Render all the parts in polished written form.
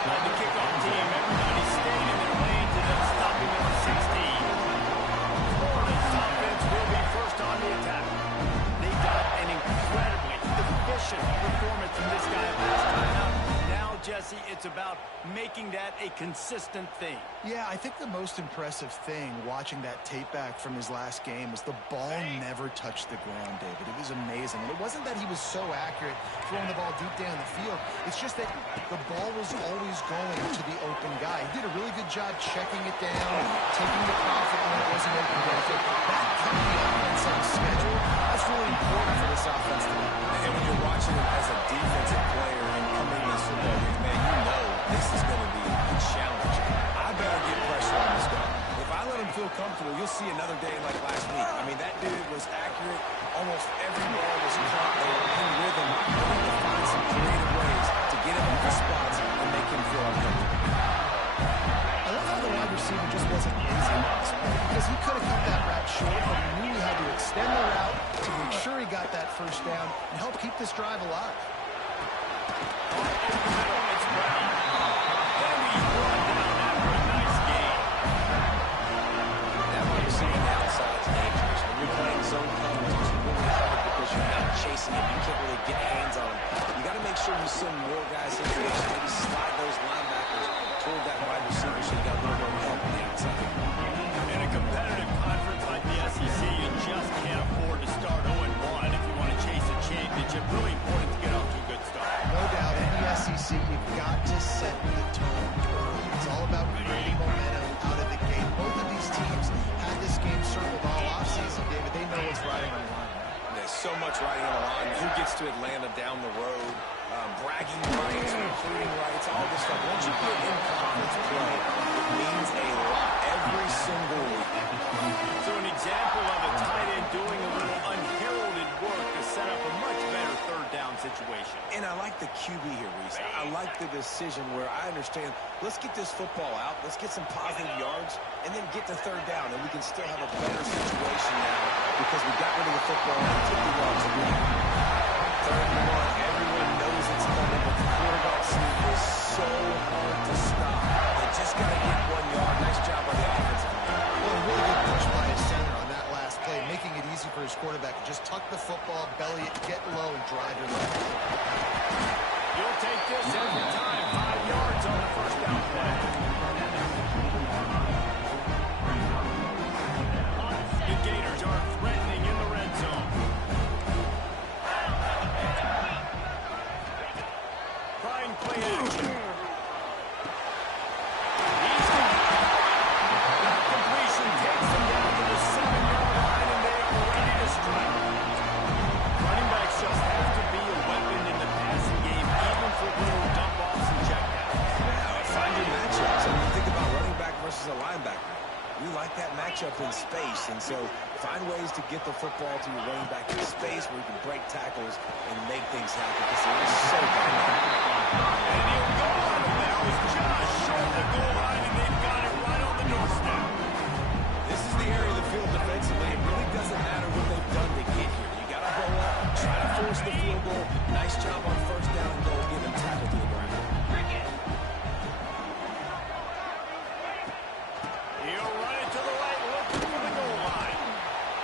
On the kickoff team, everybody stayed in their lanes and they'll stop him at the 16. Florida's offense will be first on the attack. They got an incredibly efficient performance from this guy last time out. Now, Jesse, it's about making that a consistent thing. Yeah, I think the most impressive thing watching that tape back from his last game is the ball never touched the ground, David. It was amazing. And it wasn't that he was so accurate throwing the ball deep down the field. It's just that the ball was always going to the open guy. He did a really good job checking it down, taking the profit when it wasn't open benefit. That kept the offense on schedule. That's really important for this offense today. And when you're watching him as a defensive player and coming this football game, man, you know this is going to be a challenge. I better get pressure on this guy. If I let him feel comfortable, you'll see another day like last week. I mean, that dude was accurate. Almost every ball was caught. They were in rhythm. They had to find some creative ways to get him off the spots and make him feel uncomfortable. I love how the wide receiver just wasn't lazy on this play because he could have cut that route short, but he knew he had to extend the route to make sure he got that first down and help keep this drive alive. Chasing it, you can't really get hands on him. You got to make sure you send more guys into this. Maybe slide those linebackers toward that wide receiver so you got a little more help on the outside. In a competitive conference like the SEC, you just can't afford to start 0-1 if you want to chase a championship. Really important to get off to a good start. No doubt, in the SEC, you've got to set the tone early. It's all about creating momentum out of the gate. Both of these teams had this game circled all offseason, David. They know what's riding on the line. There's so much riding on the line. Who gets to Atlanta down the road? Bragging rights, recruiting rights, all this stuff. Once you get in conference play, it means a lot every single week. So an example of a tight end doing a little unheralded work to set up a much better third down situation. And I like the QB here, Reese. I like the decision where I understand, let's get this football out, let's get some positive yards, and then get to third down, and we can still have a better situation now because we got rid of the football and took the yards. Third and one, everyone knows it's coming, but the quarterback sneak is so hard to stop. They just got to get 1 yard. Nice job by the offensive line. Well, a really good push by his center on that last play, making it easy for his quarterback to just tuck the football, belly it, get low, and drive your left. You'll take this every time. 5 yards on the first down play. The Gators are threatening in the red zone. Trying play action. That completion takes them down to the 7-yard line, and they are ready to strike. Running backs just have to be a weapon in the passing game, even for little dump-offs and checkdowns. Now, find your matchups. And you think about running back versus a linebacker. We like that matchup in space, and so find ways to get the football to your running back in space where you can break tackles and make things happen because he is so dynamic. And he'll go on the middle. He's just short of the goal line, and they've got it right on the doorstep. This is the area of the field defensively. It really doesn't matter what they've done to get here. You got to roll up, try to force the field goal. Nice job on first down and goal, get him tackled to the ground. He'll run it to the right, looking for the goal line.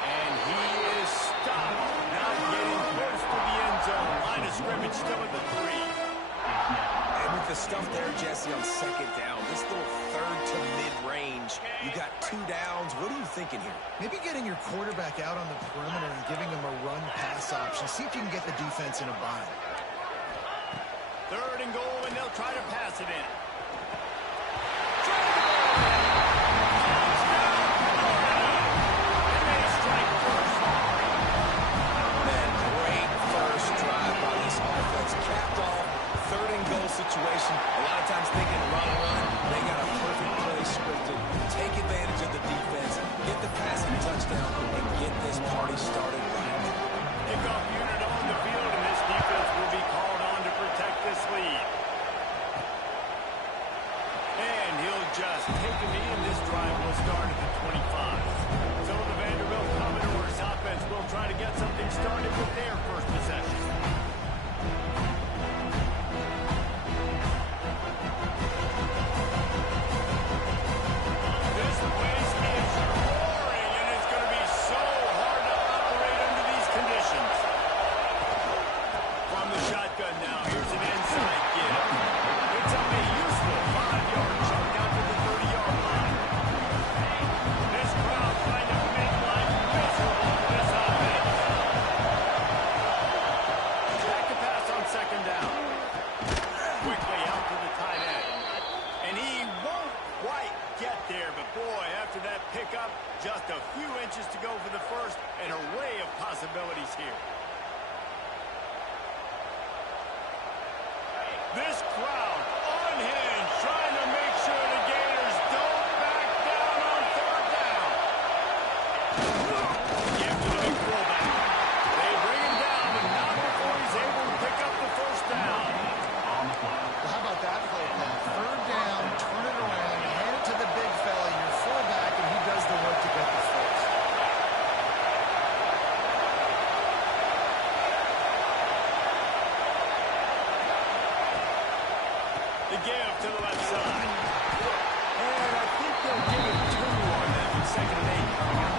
And he is stopped. Now getting close to the end zone. Line of scrimmage still at the 3. And with the stuff there, Jesse, on second down, this little third to mid-range, you got 2 downs. What are you thinking here? Maybe getting your quarterback out on the perimeter and giving him a run-pass option. See if you can get the defense in a bind. Third and goal, and they'll try to pass it in. Situation. A lot of times thinking run. They got a perfect play scripted. Take advantage of the defense, get the passing touchdown, and get this party started right. Kickoff unit on the field, and this defense will be called on to protect this lead. And he'll just take a knee, and this drive will start at the 25. So the Vanderbilt Commodores offense will try to get something started with their first possession. left side. And I think they'll give it 2 on that with 2nd and 8 coming up.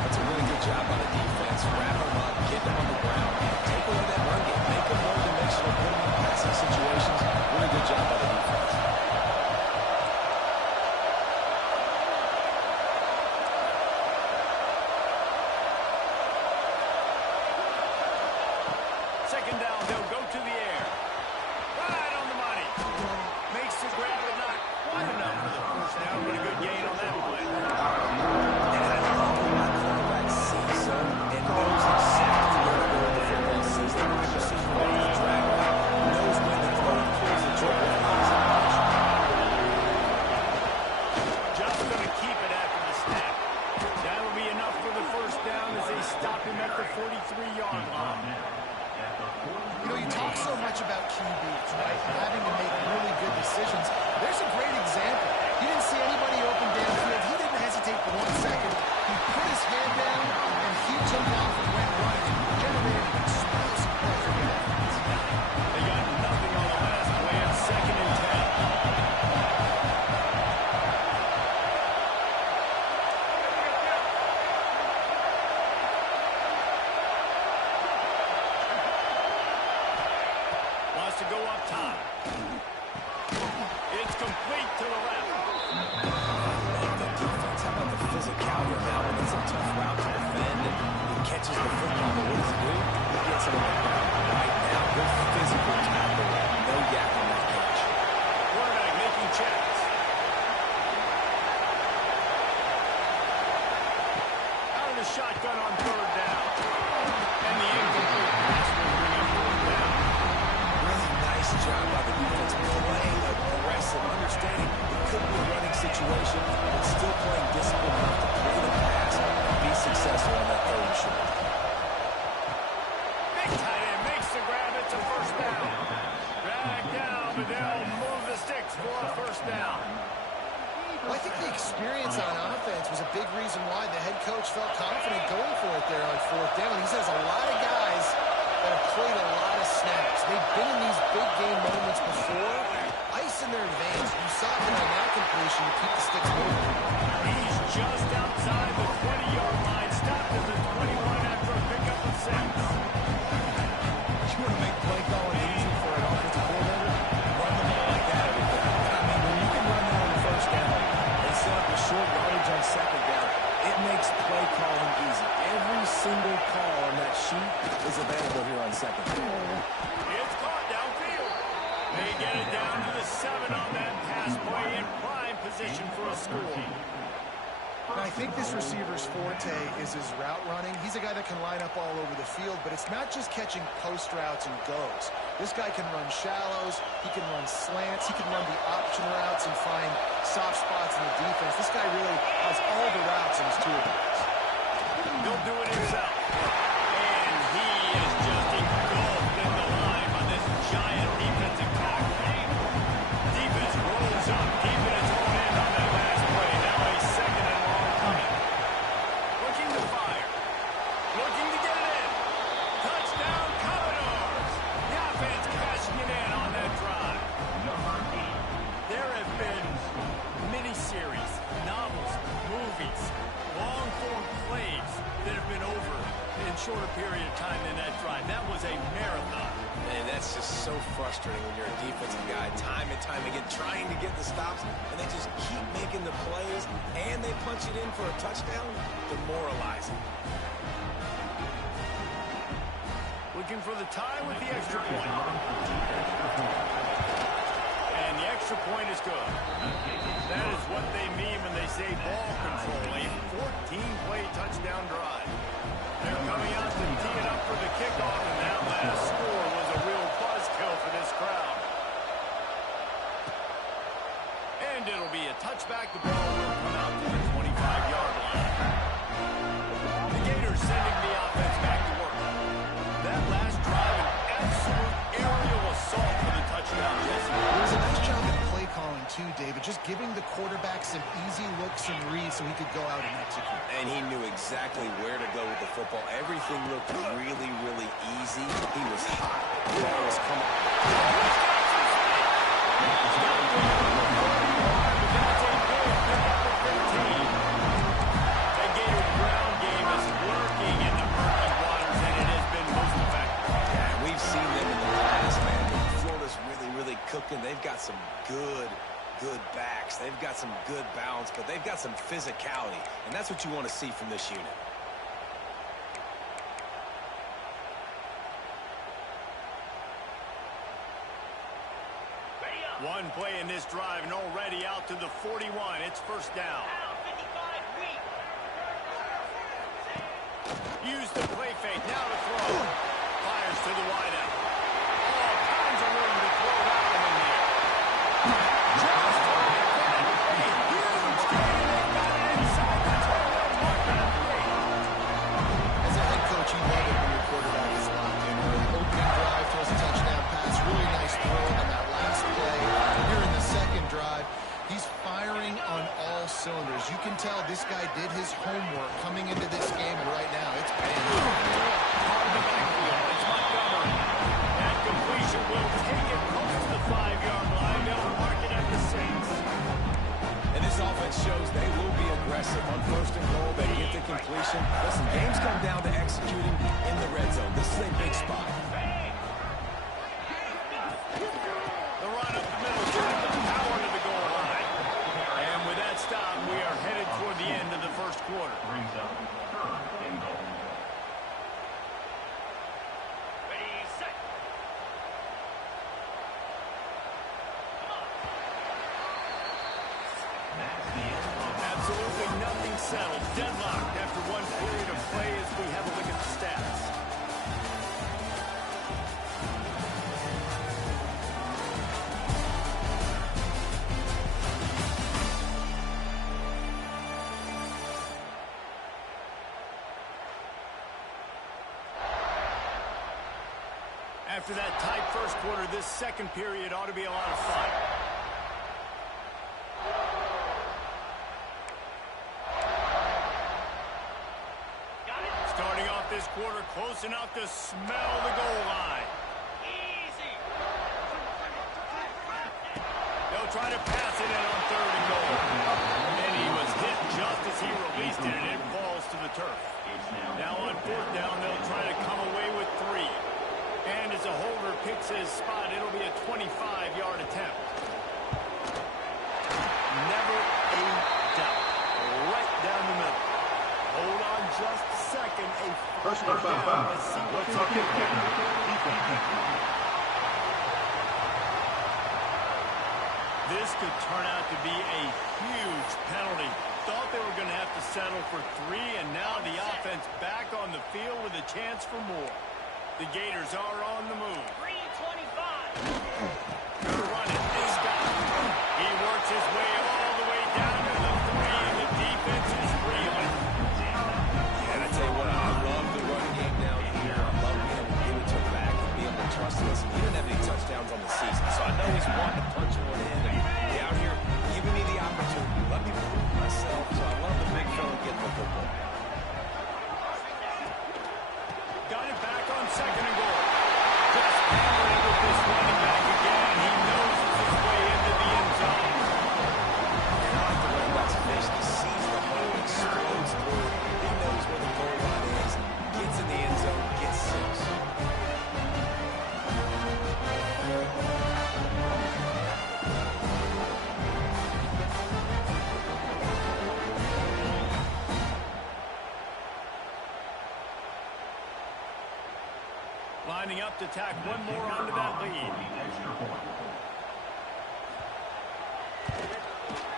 That's a really good job by the defense. Wrap them up, get them on the ground, take away that run game, make them one-dimensional, put them in passing situations. Really good job by the defense. Second down, they'll go to the air. Right on the money. Makes the grab, but not quite enough for the first down, but a good gain on that play. And I love when my quarterback sees zone and knows exactly where to go with the football, sees the wide receiver ready to drag back, knows when to throw, pulls the trigger, and knows how to push. Just going to keep it after the snap. That'll be enough for the first down as they stop him at the 43-yard line. You know, you talk so much about QBs, right, and having to make really good decisions. There's a great example. He didn't see anybody open downfield. He didn't hesitate for 1 second. He put his hand down, and he took off and went running. Generated an explosive play for the offense. They got nothing on the last play at 2nd and 10. Wants to go up top. It's complete to the left. Like the defense, how about the physicality on that one? It's a tough route to defend, and he catches the football, but what does he do? He gets him on the ground right now. Good physical tackle. No yak on that catch. Quarterback making checks. Out of the shotgun on 3rd down. And the incomplete pass will bring up 4th down. Really nice job by the defense, playing aggressive, understanding it could be a running situation, but still playing discipline enough to play the pass and be successful on that 3rd and short. Big tight end makes the grab. It's a first down. Drag down, but they'll move the sticks for a first down. Well, I think the experience on offense was a big reason why the head coach felt confident going for it there on 4th down. He says a lot of guys that have played a lot of snaps. They've been in these big game moments before. Ice in their veins. You saw them on that completion to keep the sticks moving. He's just outside the 20-yard line. Stopped at the 21 after a pickup of 6. You want to make play calling easy for an offensive coordinator? Run the ball like that every time. I mean, when you can run that on the first down and set up a short yardage on 2nd down, it makes play calling easy. Every single call on that sheet is available here on 2nd down. It's caught downfield. They get it down to the 7 on that pass play in prime position for a score. And I think this receiver's forte is his route running. He's a guy that can line up all over the field, but it's not just catching post routes and goes. This guy can run shallows, he can run slants, he can run the option routes and find soft spots in the defense. This guy really has all the routes in his toolbox. He'll do it himself. And he is just engulfed in the line by this giant defensive tackle. Defense rolls up deep in its own end on that last play. Now a 2nd and long coming. Looking to fire. Looking to get it in. Touchdown, Commodores. The offense cashing it in on that drive. There have been miniseries, novels, movies, long-form plays that have been over in shorter period of time than that drive. That was a marathon. And that's just so frustrating when you're a defensive guy, time and time again, trying to get the stops, and they just keep making the plays, and they punch it in for a touchdown. Demoralizing. Looking for the tie with the extra point. And the extra point is good. That is what they mean when they say ball control. A 14-play touchdown drive. They're coming out to tee it up for the kickoff, and that last score was a real buzzkill for this crowd. And it'll be a touchback. The ball will come out to the 25-yard line. The Gators sending the offense back to work. That last drive, an absolute aerial assault for the touchdown, Jesse. It was a nice job at play calling too, David, just giving the quarterback some easy looks and reads so he could go out and execute. And he knew exactly where to go with the football. Everything looked really, really easy. He was hot. The ball was coming. They've got some good backs. They've got some good balance, but they've got some physicality, and that's what you want to see from this unit. One play in this drive and already out to the 41. It's first down. Use the play fake. Now to throw. Fires to the wideout. All kinds of room to throw that one in there. Just a huge gain. They got it inside the 21. As a head coach, you love it when your quarterback is locked in early. Opening drive, throws a touchdown pass. Really nice throw on that last play. Here in the second drive, he's firing on all cylinders. You can tell this guy did his homework coming into this game, and right now it's paying off. It's Montgomery. That completion will take it close to the 5-yard line. They'll mark it at the 6. And this offense shows they will be aggressive. On first and goal, they get the completion. Listen, games come down to executing in the red zone. This is a big spot. The run up the middle, turning the power to the goal line. And with that stop, we are headed toward the end of the first quarter. Brings up third and goal. Absolutely nothing settled. Deadlocked after one period of play as we have a look at the stats. After that tight first quarter, this second period ought to be a lot of fun. Starting off this quarter, close enough to smell the goal line. Easy. They'll try to pass it in on third and goal. And he was hit just as he released it, and it falls to the turf. Now on fourth down, they'll try to come away with 3. And as a holder picks his spot, it'll be a 25-yard attempt. Never a doubt. Right down the middle. Hold on just a second. A First down. Let's see what they can do. This could turn out to be a huge penalty. Thought they were going to have to settle for 3, and now the offense back on the field with a chance for more. The Gators are on the move. 3:25. Gonna run it. He's got it. He works his way all the way down to the 3, and the defense is reeling. And I tell you what, I love the run game down here. I love being able to give it to him back and be able to trust him. Listen, he didn't have any touchdowns on the season, so I know he's wanting to punch one in. And down here, giving me the opportunity. Let me prove myself. So I love the big fella getting the football. Got it back on second and goal. Just hammering with this running back again. He noses his way into the end zone. And I like the running back's fish. He sees the hole, explodes through. He knows where the goal line is. Gets in the end zone, gets 6. Lining up to tack one more onto that lead.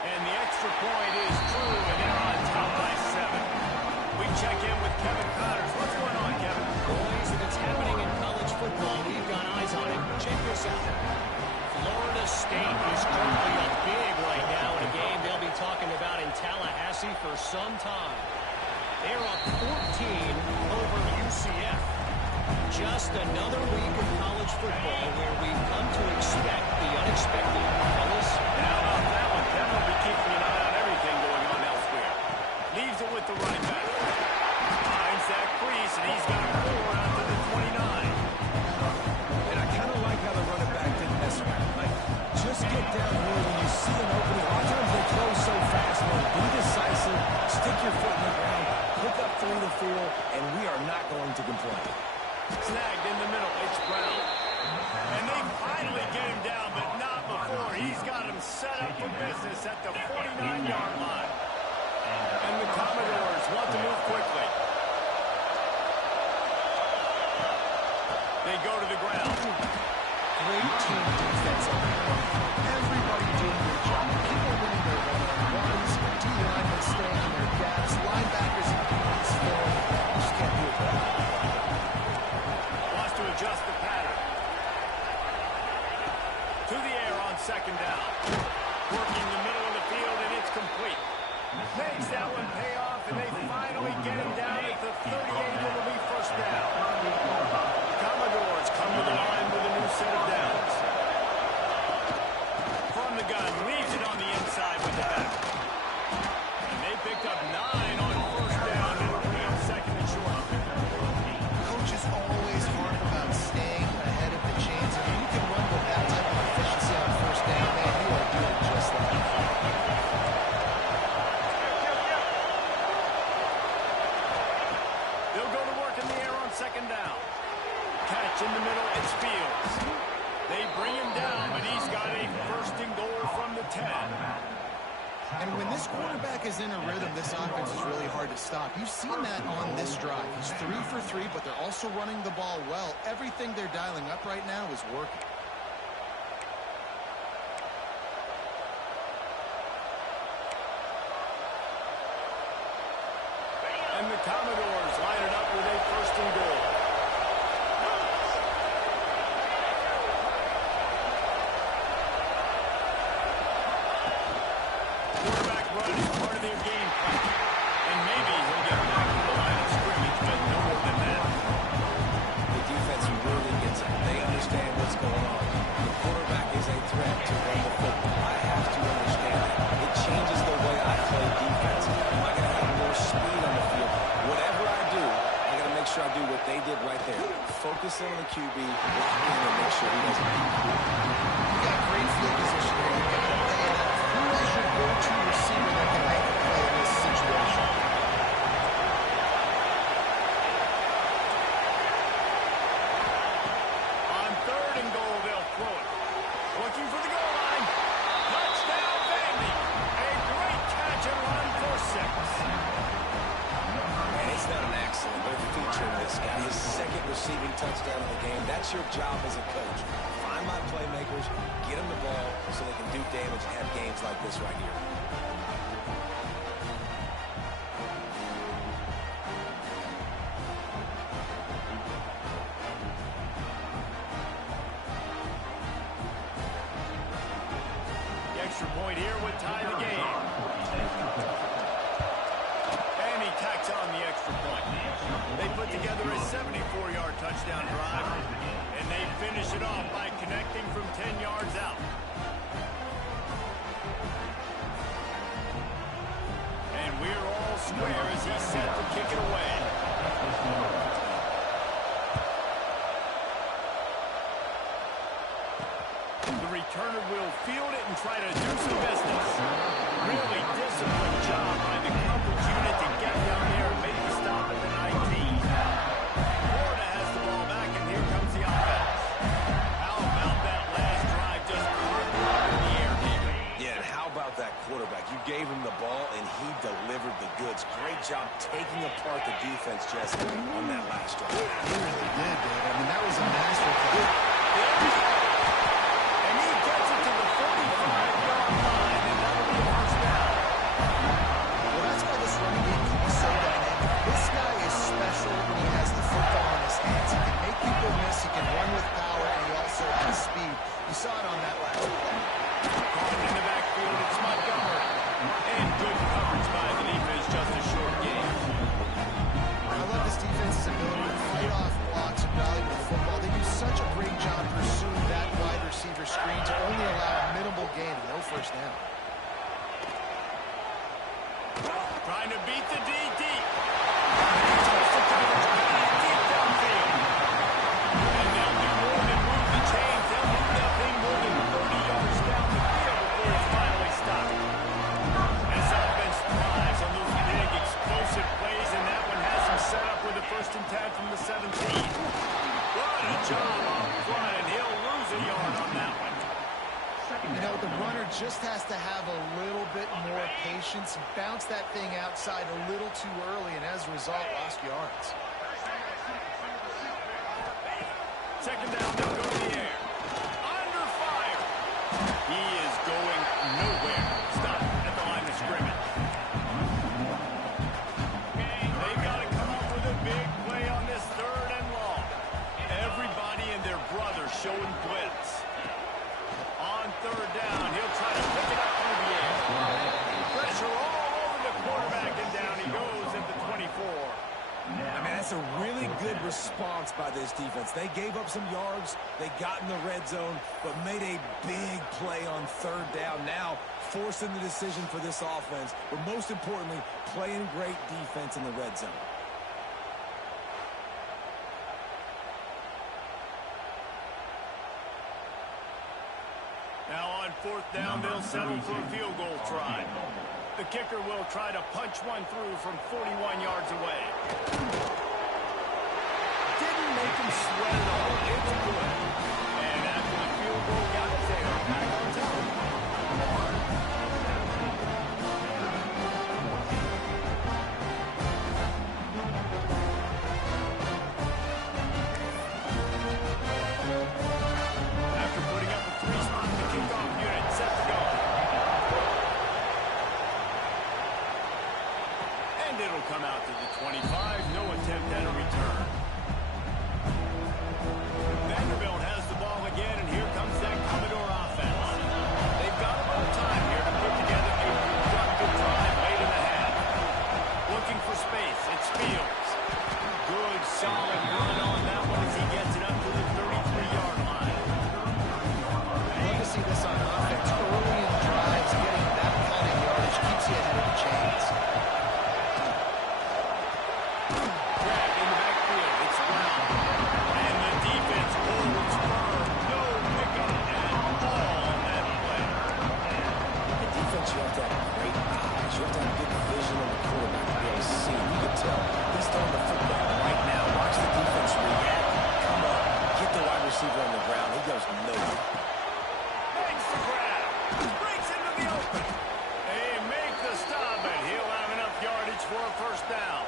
And the extra point is true, and they're on top by 7. We check in with Kevin Connors. What's going on, Kevin? Boys, if it's happening in college football, we've got eyes on it. Check this out. Florida State is currently up big right now in a game they'll be talking about in Tallahassee for some time. They're up 14 over UCF. Just another week of college football where we've come to expect the unexpected. Fellas, Now about that one, Kevin will be keeping an eye on everything going on elsewhere. Leaves it with the running back. Finds that crease, and he's got 4 out to the 29. And I kind of like how the running back didn't mess around. Like, just get and we are not going to complain. Snagged in the middle. It's Brown. And they finally get him down, but not before. He's got him set up for business at the 49-yard line. And the Commodores want to move quickly. They go to the ground. Great team defense. Everybody doing their job. People winning their one-on-ones. D-linemen staying in their gaps. Linebackers in defense filling. Just can't do it better. Wants to adjust the pattern. To the air on second down. Working the middle of the field, and it's complete. Makes that one pay off, and they finally get him down at the 38. It'll be first down. Commodores come to the line with a new set of downs. From the gun, leaves it on the inside with the back. And they picked up 9 on first down. It'll bring up second and short. Coach is always hard about staying ahead of the chains. And when you can run with that type of efficiency on first down, man, you are doing just that. They'll go to work in the air on second down. Catch in the middle, it's Fields. They bring him down, but he's got a first and goal from the 10. And when this quarterback is in a rhythm, this offense is really hard to stop. You've seen that on this drive. He's 3 for 3, but they're also running the ball well. Everything they're dialing up right now is working. And the Commodores line it up with a first and goal. Quarterback run is part of their game plan. And maybe he'll get back to the line of scrimmage, but no more than that. The defense really gets it. They understand what's going on. The quarterback is a threat to run the football. I have to understand that. It changes the way I play defense. Am I going to have more speed on the field? Whatever I do, I got to make sure I do what they did right there. Focus in on the QB, lock in, and make sure he doesn't beat you. You got great field position here. You got to pay it up. Who is your go-to receiver that can make a play in this situation? On third and goal, they'll throw it. Looking for the goal line. Touchdown, Vandy. A great catch and run for 6. And it's not an accident. They're featuring this guy. His second receiving touchdown of the game. That's your job as a coach. Find my playmakers, get them the ball so they can do damage and have games like this right here. The extra point here would tie the game. And he tacks on the extra point. They put together a 74-yard touchdown drive, and they finish it off by connecting from 10 yards out. And we're all square as he's set to kick it away. The returner will field it and try to do some business. Really disciplined job by the coverage unit to get down there and make the stop at the 19. Florida has the ball back, and here comes the offense. How about that last drive? Just parked up in the air, David. Yeah, and how about that quarterback? You gave him the ball, and he delivered the goods. Great job taking apart the defense, Jesse, on that last drive. He really did, Dave. I mean, that was a masterclass. And he gets it to the 45-yard line, and that'll be a first down. Well, that's why this running game can be so dynamic. This guy is special when he has the football in his hands. He can make people miss. He can run with power, and he also has speed. You saw it on that last play. Caught in the backfield, it's Montgomery. And good coverage by the defense, just a short game. I love this defense's ability to fight off blocks and rally with the football. They do such a great job pursuing that wide receiver screen to only allow a minimal gain, no first down. Trying to beat the D deep. Touch the coverage, got it deep downfield. And they'll do more than move the chains. They'll move that thing more than 30 yards down the field before it's finally stopped. This offense thrives on those big, explosive plays, and that one has them set up with the runner just has to have a little bit more patience. Bounce that thing outside a little too early, and as a result, lost yards. Second down, they'll go to the air. Under fire. He is going nowhere. Stop at the line of scrimmage. They've got to come up with a big play on this third and long. Everybody and their brother showing blitz. On third down, he'll try to pick it up through the air. Pressure all over the quarterback, and down he goes at the 24. I mean, that's a really good response by this defense. They gave up some yards, they got in the red zone, but made a big play on third down. Now, forcing the decision for this offense, but most importantly, playing great defense in the red zone. Now on fourth down, they'll settle for a field goal try. The kicker will try to punch one through from 41 yards away. Didn't make him sweat at all. It's good. And after the field goal, guys, they are back on top. After putting up a three-spot, the kickoff unit set to go. And it'll come out to the 25. No attempt at a return. Vanderbilt has the ball again, and here comes that Commodore offense. They've got a little time here to put together a productive drive late in the half. Looking for space. It's Skilz. Good, solid run on that one as he gets it up to the 33-yard line. Love to see this on offense. Early in drives, getting that kind of yardage keeps you ahead of the chains. Grab in the backfield. It's Brown. And the defense holds firm. No pickup at all on that play. The defense, you have to have great eyes. You have to have good vision on the quarterback to be able to see. You can tell he's throwing the football right now. Watch the defense react, come up, get the wide receiver on the ground. He goes nowhere. Makes the grab. Breaks into the open. They make the stop, and he'll have enough yardage for a first down.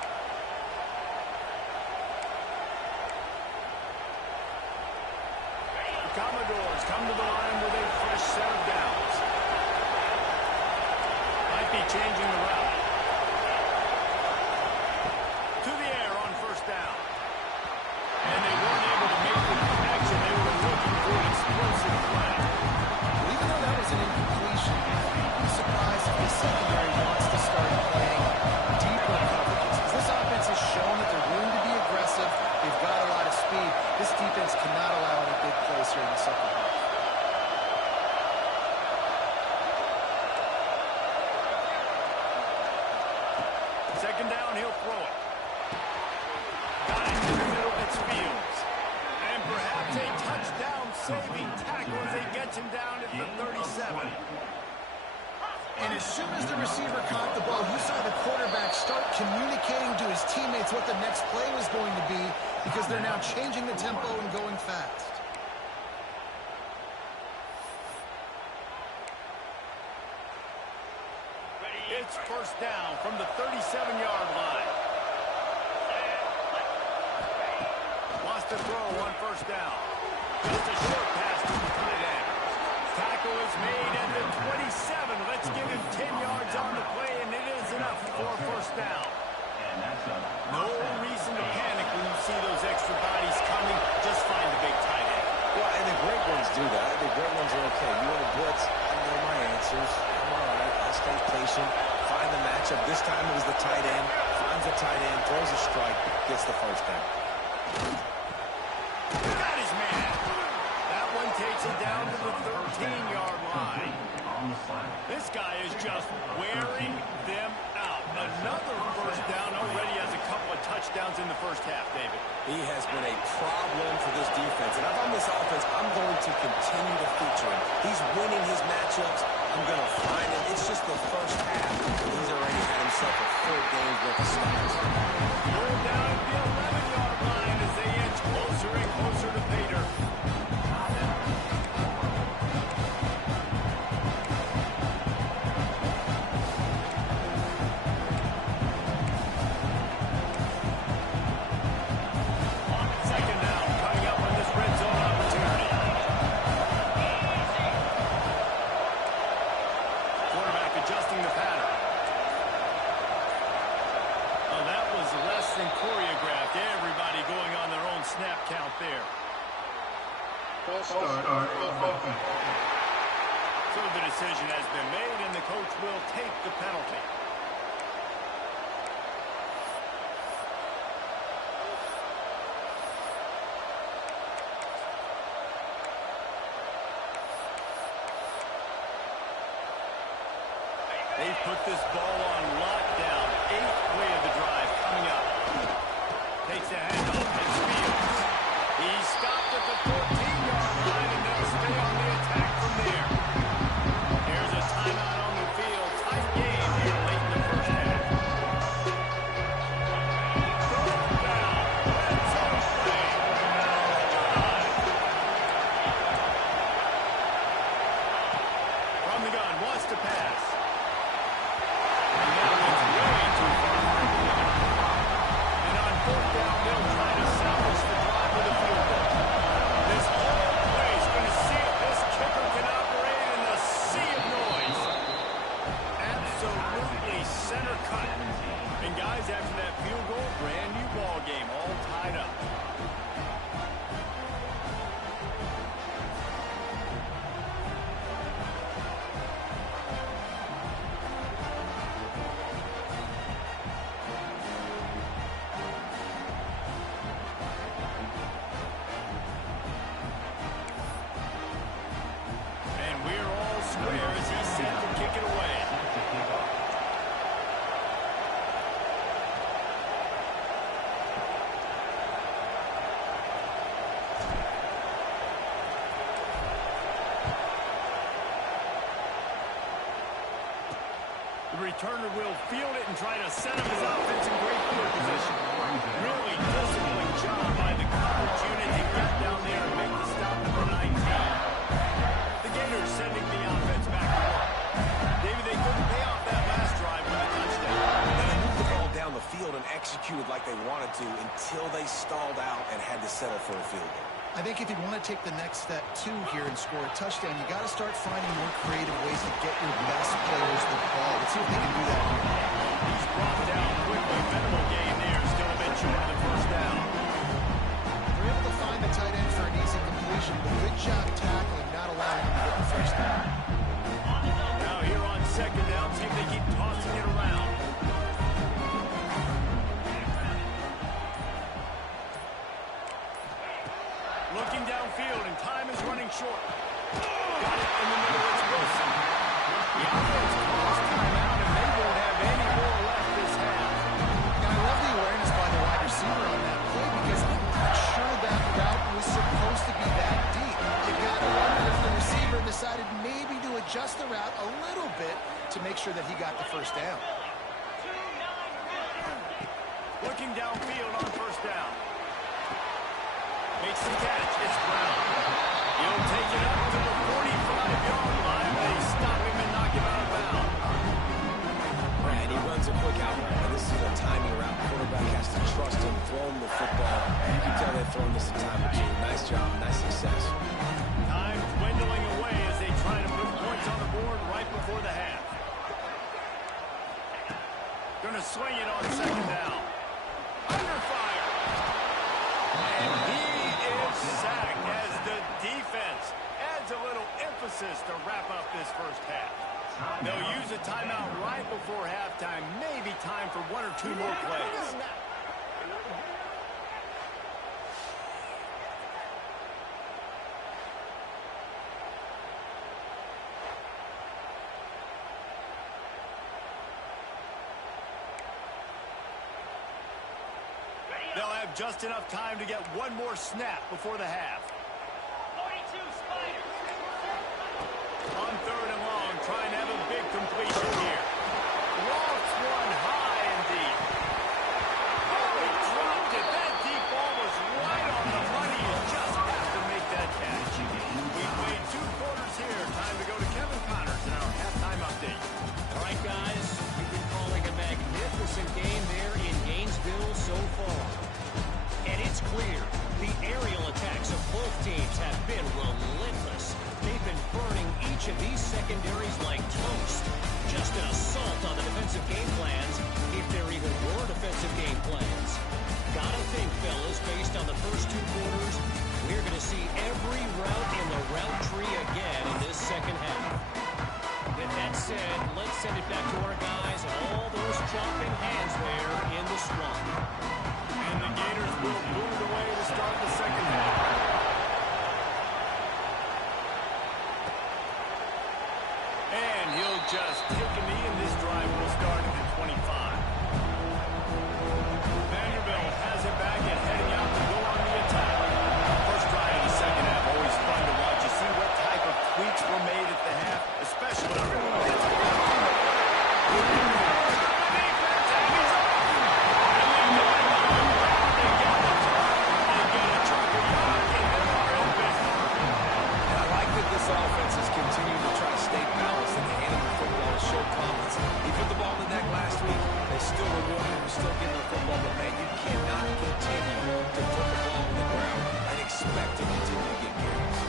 The Commodores come to the line with a fresh set of downs. Might be changing the route. To the air on first down. And they weren't able to make the connection. They were looking for an explosive play. Even though that was an incompletion, I'm surprised if this secondary wants to start playing deeper coverages. As this offense has shown that they're willing to be aggressive, they've got a lot of speed. This defense cannot allow any big plays here in the second half. Second down, he'll throw it. Got it in the middle, it's Skilz. And perhaps a touchdown-saving tackle as he gets him down at the 37. And as soon as the receiver caught the ball, you saw the quarterback start communicating to his teammates what the next play was going to be because they're now changing the tempo and going fast. It's first down from the 37-yard line. Lost a throw on first down. Just a short pass to the tight end. Tackle is made at the 27. Let's give him 10 yards on the play, and it is enough for a first down. No reason to panic when you see those extra bodies coming. Just find the big tight end. Well, and the great ones do that. The great ones are okay. You want to blitz? I know my answers. I'm all right. I'll stay patient. Find the matchup. This time it was the tight end. Finds the tight end, throws a strike, gets the first down. Got his man. That one takes it down to the 13-yard line. This guy is just wearing them out. Another first down, already has a couple of touchdowns in the first half, David. He has been a problem for this defense. And if I'm this offense, I'm going to continue to feature him. He's winning his matchups. I'm going to find him. It's just the first half. He's already had himself a full game's worth of snaps. Third down at the 11-yard line as they inch closer and closer to pay dirt. They've put this ball on lockdown. 8th play of the drive coming up. Takes the handoff and Skilz. He's stopped at the 14-yard line, and they'll stay on the attack from there. There's a timeout on the field. Tight game here late in the first half. Third down. Red zone play. From the gun, wants to pass. And now it's way too far for him. And on 4th down, they'll try to salvage the drive with a field goal. This whole play is going to see if this kicker can operate in a sea of noise. Absolutely center cut. And guys, after that field goal, brand new ball game, all tied up. And we're all square as he's set to kick it away. The returner will field it and try to set up his offense in great field position. Really disciplined job by the coverage unit to get down there and make the stop number 19. The Gators sending the offense back to work. David, they couldn't pay off that last drive with a touchdown. They moved the ball down the field and executed like they wanted to until they stalled out and had to settle for a field goal. I think if you want to take the next step, too, here and score a touchdown, you got to start finding more creative ways to get your best players the ball. Let's see if they can do that here. He's brought down quickly. Minimal gain there. Still a bit short of the first down. They're able to find the tight end for an easy completion, but good job tackling, not allowing him to get the first down. Now here on 2nd down, see if they keep tossing it around. Looking downfield, and time is running short. Got it in the middle. It's Wilson. The offense calls timeout, and they won't have any more left this half. And I love the awareness by the wide receiver on that play because I'm not sure that route was supposed to be that deep. You got to wonder if the receiver decided maybe to adjust the route a little bit to make sure that he got the first down. Looking downfield on 1st down. Makes the catch. It's Brown. He'll take it up to the 45-yard line. They stop him and knock him out of bounds. And he runs a quick out route. And this is a timing route. Quarterback has to trust him, throw him the football. You can tell they've thrown this a time or two. Nice job, nice success. Time dwindling away as they try to put points on the board right before the half. Gonna swing it on 2nd down. Under fire. And he is sacked as the defense adds a little emphasis to wrap up this first half. They'll use a timeout right before halftime. Maybe time for 1 or 2 more plays. They'll have just enough time to get 1 more snap before the half. 42 Spiders. On 3rd and long, trying to have a big completion here. Lofts one high and deep. Oh, he dropped it. That deep ball was right on the money. You just have to make that catch. We've played 2 quarters here. Time to go to Kevin Connors in our halftime update. All right, guys, we've been calling a magnificent game there in Gainesville so far. And it's clear the aerial attacks of both teams have been relentless. They've been burning each of these secondaries like toast. Just an assault on the defensive game plans, if there even were defensive game plans. Gotta think, fellas, based on the first 2 quarters, we're going to see every route in the route tree again in this second half. With that said, let's send it back to our guys and all those chopping hands there in the swamp. And the Gators will move it away to start the second half. And he'll just take a knee in this ball, but, man, you cannot continue to put the ball on the ground and expect to continue to get carries.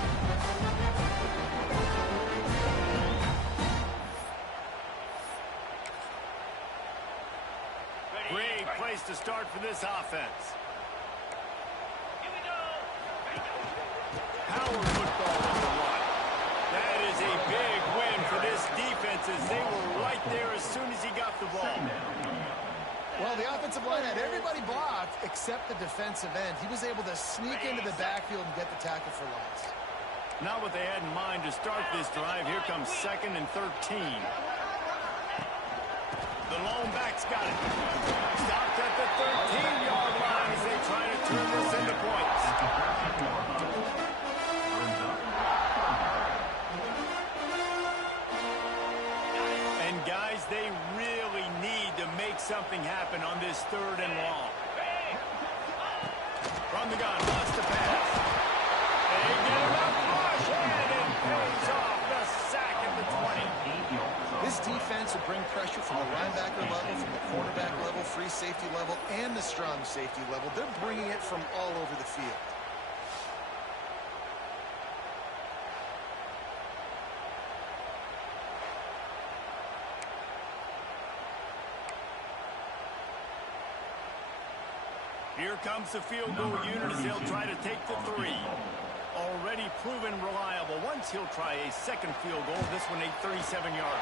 Great place to start for this offense. Power football on the run. That is a big win for this defense as they were right there as soon as he got the ball. Well, the offensive line had everybody blocked except the defensive end. He was able to sneak into the backfield and get the tackle for loss. Not what they had in mind to start this drive. Here comes 2nd and 13. The lone back's got it. Stopped at the 13-yard line as they try to turn this into points. And guys, they really need to make something happen on this 3rd and long. From the gun, wants to pass. They get him up, push, and it pays off the sack at the 20. This defense will bring pressure from the linebacker level, from the quarterback level, free safety level, and the strong safety level. They're bringing it from all over the field. Here comes the field goal unit as they'll try to take the 3. Already proven reliable. Once he'll try a 2nd field goal, this one a 37-yard.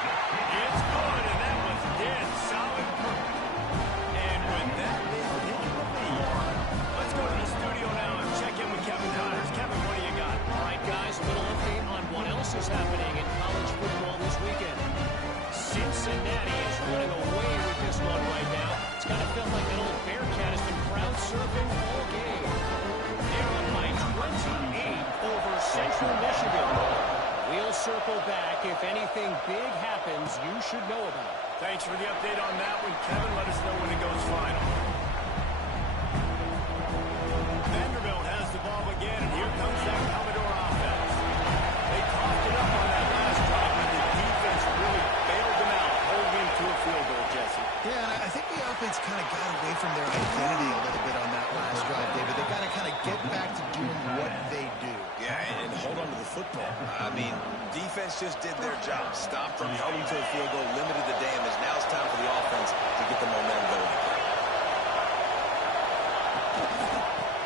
It's good, and that was dead solid perfect. And with that, they take the lead. Let's go to the studio now and check in with Kevin Connors. Kevin, what do you got? All right, guys, a little update on what else is happening in college football this weekend. Cincinnati is running away with this one right now. It's kind of felt like that old Bearcat has been crowd surfing all game. They're up by 28 over Central Michigan. We'll circle back. If anything big happens, you should know about it. Thanks for the update on that one, Kevin. Let us know when it goes final. Vanderbilt has the ball again, and here comes that Commodore offense. They coughed it up on that last drive, but the defense really bailed them out, holding to a field goal, Jesse. Yeah, and I think the offense kind of got away from their identity a little bit on that last drive, David. They got to kind of get back to doing what they do. Yeah, and hold on to the football. I mean, defense just did their job. Stopped them, held them to a field goal, limited the damage. Now it's time for the offense to get the momentum going.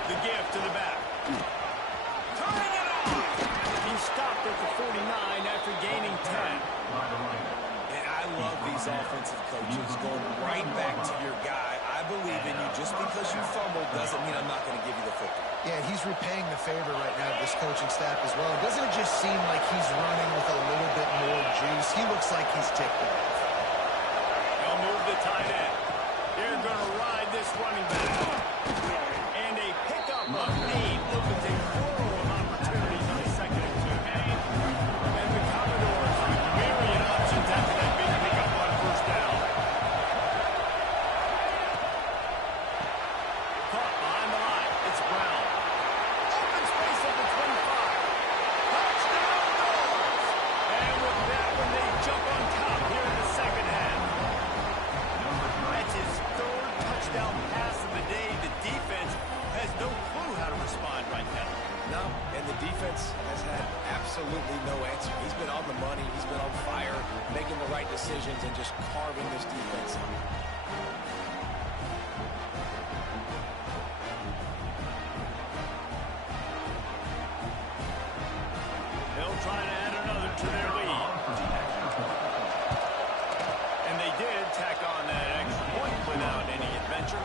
The give to the back. Turning it off! He stopped at the 49 after gaining 10. And I love these offensive coaches going right back to your guy. I believe in you. Just because you fumbled doesn't mean I'm not going to give you the football. Yeah, he's repaying the favor right now of this coaching staff as well. Doesn't it just seem like he's running with a little bit more juice? He looks like he's ticked off. They'll move the tight end. They're going to ride this running back. And a pickup of 8 opens a plural of opportunities on a 2nd and 2. And the Commodores with myriad options after that big pickup on 1st down. Caught behind the line. It's Brown. Open space at the 25. Touchdown Dogs! And with that one, they jump on top here in the 2nd half. That's his 3rd touchdown pass of the day. The defense has no clue how to respond right now. No, and the defense has had absolutely no answer. He's been on the money. He's been on fire, making the right decisions and just carving this defense up. They'll try to add another to their lead. And they did tack on that extra point without any adventure.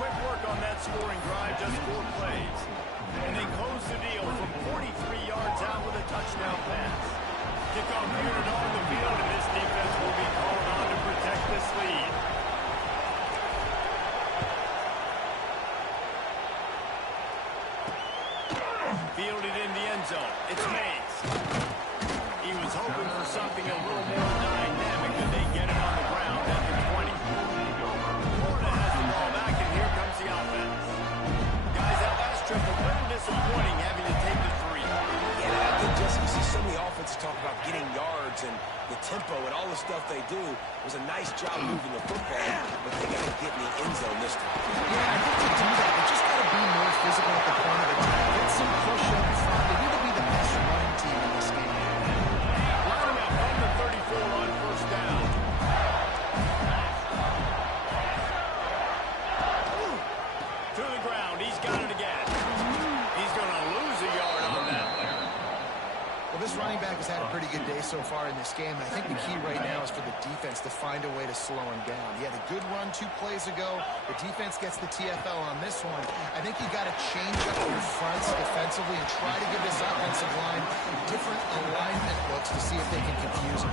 Quick work on that scoring drive, just 4 plays. And they close the deal from 43 yards out with a touchdown pass. Kickoff unit on the field, and this defense will be called on to protect this lead. the tempo and all the stuff they do. It was a nice job moving the football, but they got to get in the end zone this time. Yeah, I think to do that, they just got to be more physical at the point of attack. Get some push up front. They need to be the best run team in this game. Lining up from the 34 on first down. To the ground. He's got it again. He's going to lose a yard on that one. Well, this running back has had a pretty good day so far in this game. I think the key right now is for the defense to find a way to slow him down. He had a good run 2 plays ago. The defense gets the TFL on this one. I think you got to change up your fronts defensively and try to give this offensive line different alignment looks to see if they can confuse him.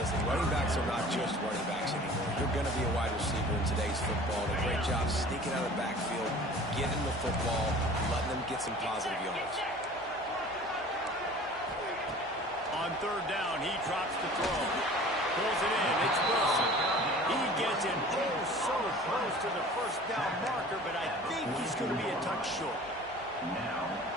Listen, running backs are not just running backs anymore. You're going to be a wide receiver in today's football. A great job sneaking out of the backfield, getting the football, letting them get some positive yards. On third down, he drops the throw. Pulls it in. It's Wilson. He gets it so close to the first down marker, but I think he's going to be a touch short.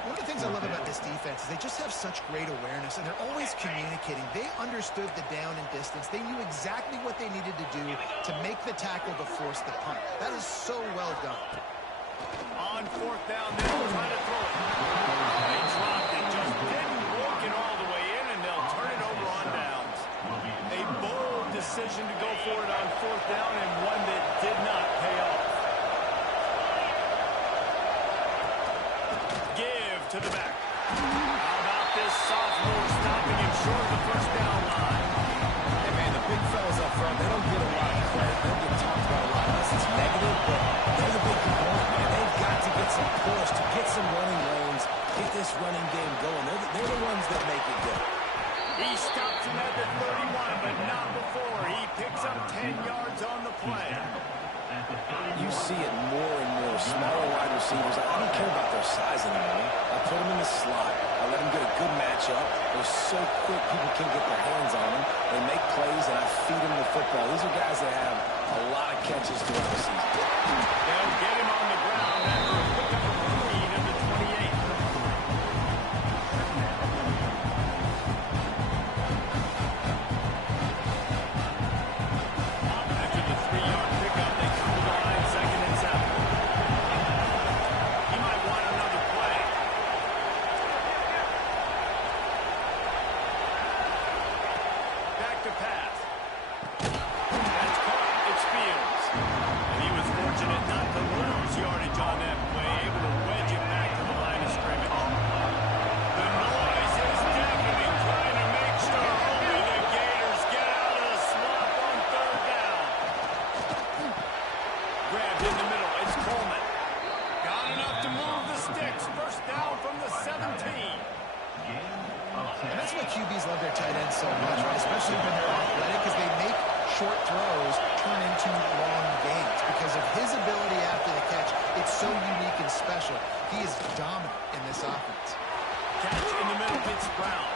One of the things I love about this defense is they just have such great awareness, and they're always communicating. They understood the down and distance. They knew exactly what they needed to do to make the tackle to force the punt. That is so well done. On fourth down, they'll try to throw it. They dropped it, just didn't work it all the way in, and they'll turn it over on downs. A bold decision to go for it on fourth down, and one that did not pay off. Give to the back. How about this sophomore stopping him short of the first down line? Hey, man, the big fellas up front, they don't get a lot of credit. They don't get talked about a lot unless it's negative, but they're the big component, man. They've got to get some push, to get some running lanes, get this running game going. They're the ones that make it go. He stops him at the 31, but not before. He picks up 10 yards on the play. You see it more and more. Smaller wide receivers, I don't care about their size anymore. I put them in the slot. I let them get a good matchup. They're so quick, people can't get their hands on them. They make plays, and I feed them the football. These are guys that have a lot of catches throughout the season. They'll get him on the ground after a pickup of 3 of the 28. After the 3-yard pickup, they come to the line, 2nd and 7. He might want another play. Back to pass. That's caught. It's Fields. And he was fortunate not to lose yardage on that play, able to wedge it back to the line of scrimmage. The noise is deafening, trying to make sure only the Gators get out of the swamp on third down. Grabbed in the middle. It's Coleman. Got enough to move the sticks. First down from the 17. And that's why QBs love their tight ends so much, right? Especially when they're athletic, because they make short throws turn into long gains. Because of his ability after the catch, it's so unique and special. He is dominant in this offense. Catch in the middle. It's Brown.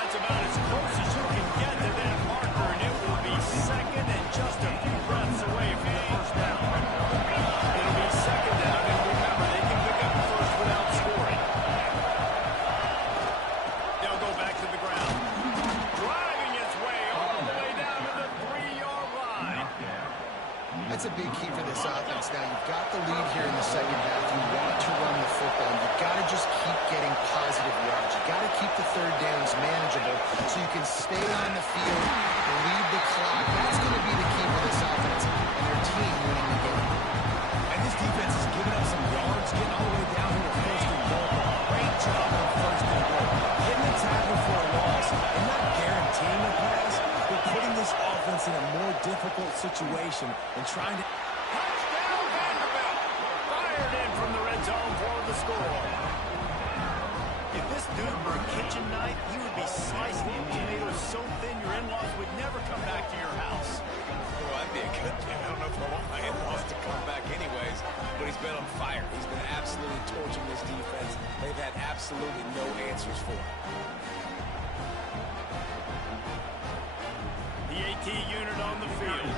That's about as close as you can get to that marker, and it will be 2nd and just a few breaths away from the first down. It'll be 2nd down, and remember, they can pick up the first without scoring. They'll go back to the ground. Driving its way all the way down to the 3-yard line. That's a big key for this offense. Now, you've got the lead here in the second half. You want to run the football. You've got to just keep getting positive yards. You've got to keep the third downs manageable so you can stay on the field, lead the clock. That's going to be the key for this offense and their team winning the game. And this defense is giving up some yards, getting all the way down here to first and goal. Great job on first and goal. Getting the tackle for a loss and not guaranteeing a pass, but putting this offense in a more difficult situation and trying to... Touchdown, Vanderbilt. Fired in from the red zone for the score. If this dude were a kitchen knife, he would be slicing them tomatoes so thin your in-laws would never come back to your house. Well, that'd be a good thing. I don't know if I want my in-laws to come back anyways, but he's been on fire. He's been absolutely torching this defense. They've had absolutely no answers for him. The AT unit on the field.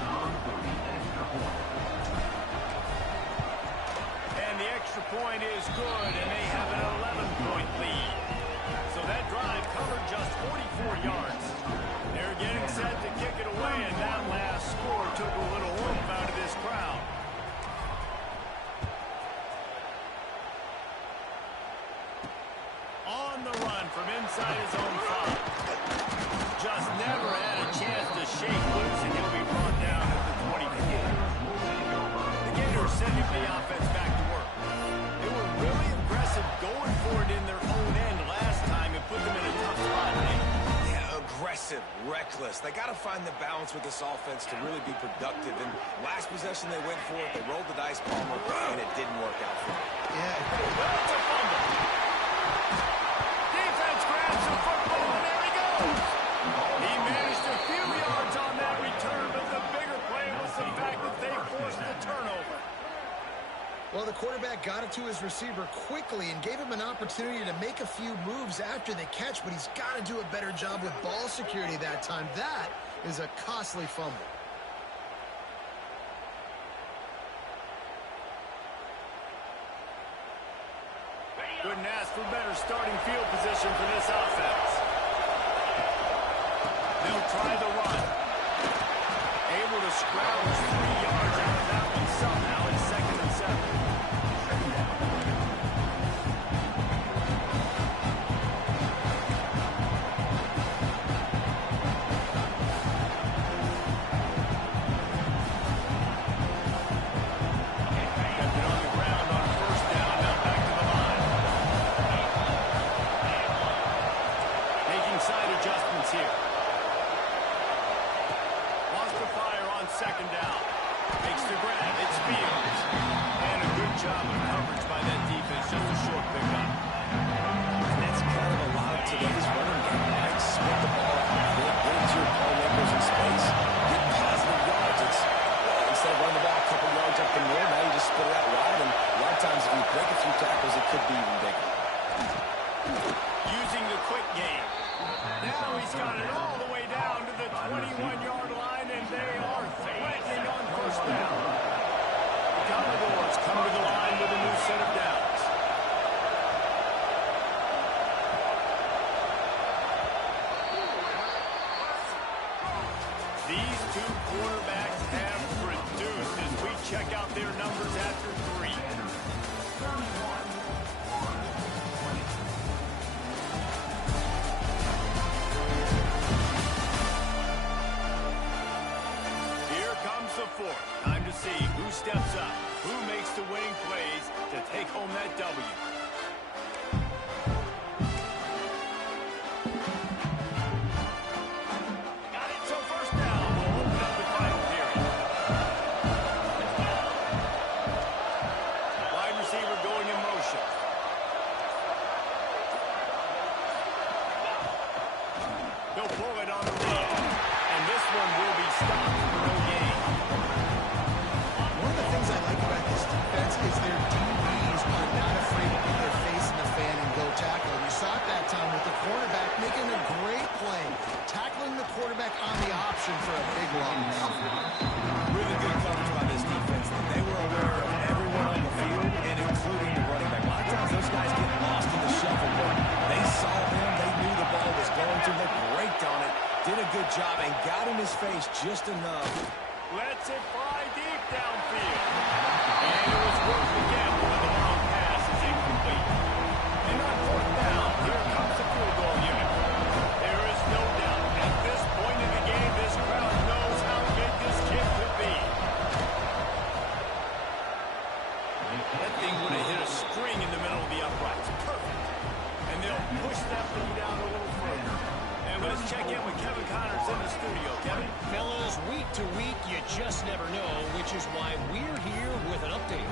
And the extra point is good, and they have an 11-point lead. So that drive covered just 44 yards. They're getting set to kick it away, and that last score took a little oomph out of this crowd. On the run from inside his own 5. Just never had a chance to shake loose, and he'll be brought down at the 24. The Gators sending the offense back to work. They were really aggressive going for it in their own end last time and put them in a tough spot, Nate. Yeah, aggressive, reckless. They got to find the balance with this offense to really be productive. And last possession they went for it, they rolled the dice, Palmer, and it didn't work out for them. Yeah. It's a fumble. Defense grabs the football, and there he goes. He managed a few yards on that return, but the bigger play was the fact that they forced the turnover. Well, the quarterback got it to his receiver quickly and gave him an opportunity to make a few moves after the catch, but he's got to do a better job with ball security that time. That is a costly fumble. Couldn't ask for better starting field position for this offense. They'll try the run. Able to scrounge 3 yards out of that one somehow. It's 2nd and 7. Second down. Makes the grab. It's Fields. And a good job of coverage by that defense. Just a short pickup. And that's kind of a lot of today's running game, right? Split the ball out. Get into your playmakers in space. Get positive yards. It's instead of running the ball a couple yards up the middle, now you just split it out wide. And a lot of times if you break a few tackles, it could be even bigger. Using the quick game. Now he's got it all the way down to the 21-yard line, and they are threatening on first down. The Commodores come to the line with a new set of downs. These two quarterbacks have produced as we check out their numbers after 3. Time to see who steps up, who makes the winning plays to take home that W. Got it. So first down will open up the final period. Wide receiver going in motion. They'll pull it on the run. And this one will be stopped for no gain. One of the things I like about this defense is their DBs are not afraid to put their face in the fan and go tackle. We saw it that time with the quarterback making a great play, tackling the quarterback on the option for a big loss. Really good coverage by this defense. They were aware of everyone on the field, and including the running back. A lot of times those guys get lost in the shuffle, but they saw him. They knew the ball was going to. They braked on it, did a good job, and got in his face just enough. Lets it fly deep downfield. And it was worth again when the long pass is incomplete. And on fourth down, here comes the field goal unit. There is no doubt at this point in the game, this crowd knows how big this kid could be. That thing would have hit a string in the middle of the uprights. Perfect. And they'll push that lead out a little further. And let's check in with Kevin Connors in the studio. Kevin? Fellas, week to week, you just never know, which is why we're here with an update.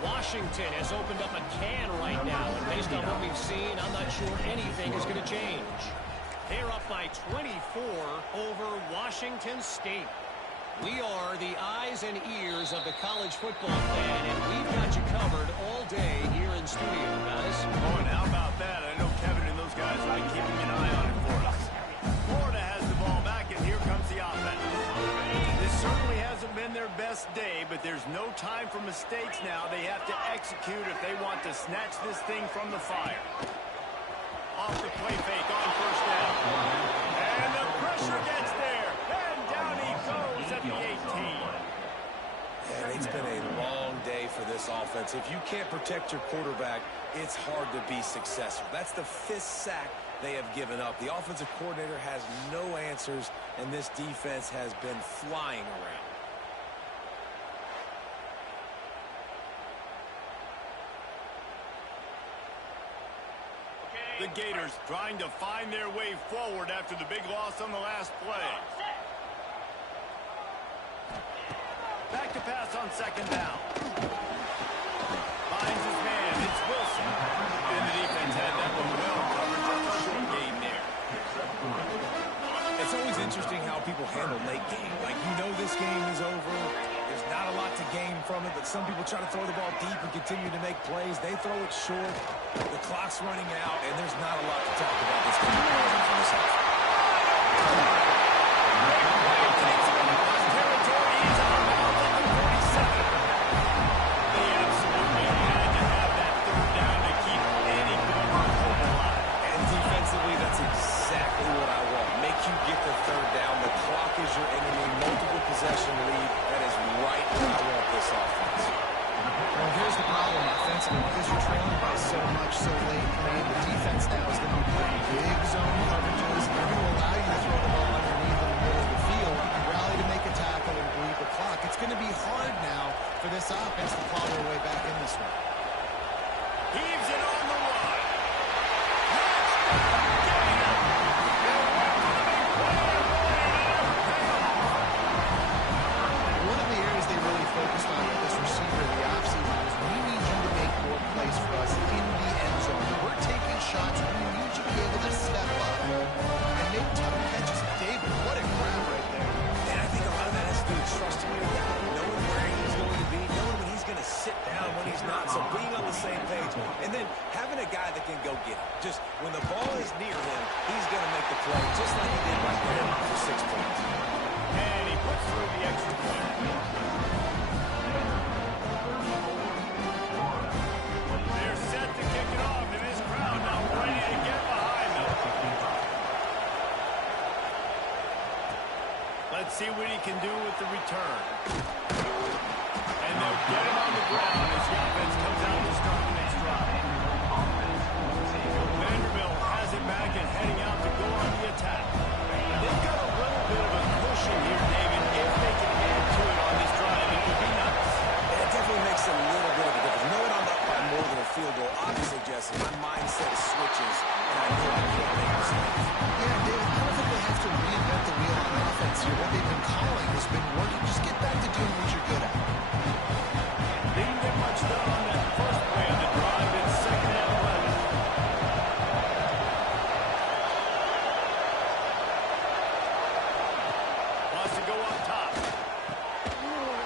Washington has opened up a can right now, and based on what we've seen, I'm not sure anything is going to change. They're up by 24 over Washington State. We are the eyes and ears of the college football fan, and we've got you covered all day here in studio, guys. Oh, and how about that? I know Kevin and those guys like keeping an eye on it for us. Florida has the ball back, and here comes the offense. This certainly hasn't been their best day, but there's no time for mistakes now. They have to execute if they want to snatch this thing from the fire. Off the play fake on first down. And the offense. If you can't protect your quarterback, it's hard to be successful. That's the 5th sack they have given up. The offensive coordinator has no answers, and this defense has been flying around. The Gators trying to find their way forward after the big loss on the last play. Back to pass on 2nd down. Finds his man. It's Wilson. And the defense had that one well covered. Just a short gain there. It's always interesting how people handle late game. Like, you know this game is over. There's not a lot to gain from it, but some people try to throw the ball deep and continue to make plays. They throw it short. The clock's running out, and there's not a lot to talk about this game from this half. Territory is on now at the 47. They absolutely had to have that 3rd down to keep any good football alive. And defensively, that's exactly what I want. Make you get the 3rd down. The clock is your enemy. Multiple possession lead. That is right where I want this offense. Well, here's the problem offensively. Because you're trailing by so much so late in the game, the defense now is going to be playing big zone coverages. They're going to allow you to throw the ball underneath in the middle of the field, rally to make a tackle, and bleed the clock. It's going to be hard now for this offense to claw their way back in this one. Heaves it on the run. One of the areas they really focused on with this receiver in the offseason was we need you to make more plays for us in the end zone. We're taking shots. We need you to be able to step up and make tough catches. David, what a grab right there. And I think a lot of that has to do with trusting your guy, knowing where he's going to be, knowing when he's going to sit down, when he's not. So being on the same page, and then having a guy that can go get it. Just when the ball is near him, he's going to make the play, just like he did right there for 6 points. And he puts through the extra point. They're set to kick it off, and this crowd now ready to get behind them. Let's see what he can do with the return. And they'll get him on the ground as the offense comes out to start the next drive. Vanderbilt has it back and heading out to go on the attack. They've got a little bit of a cushion here, David. If they can add to it on this drive, it would be nice. It definitely makes a little bit of a difference. Knowing I'm up by more than a field goal, obviously, Jesse, my mindset switches, and I know I can't make mistakes. Yeah, David, I don't think they have to reinvent the wheel on offense here. What they've been calling has been working. Just get back to doing what you're good at. They didn't get much done on that first play of the drive. It's 2nd and 11. Wants to go up top.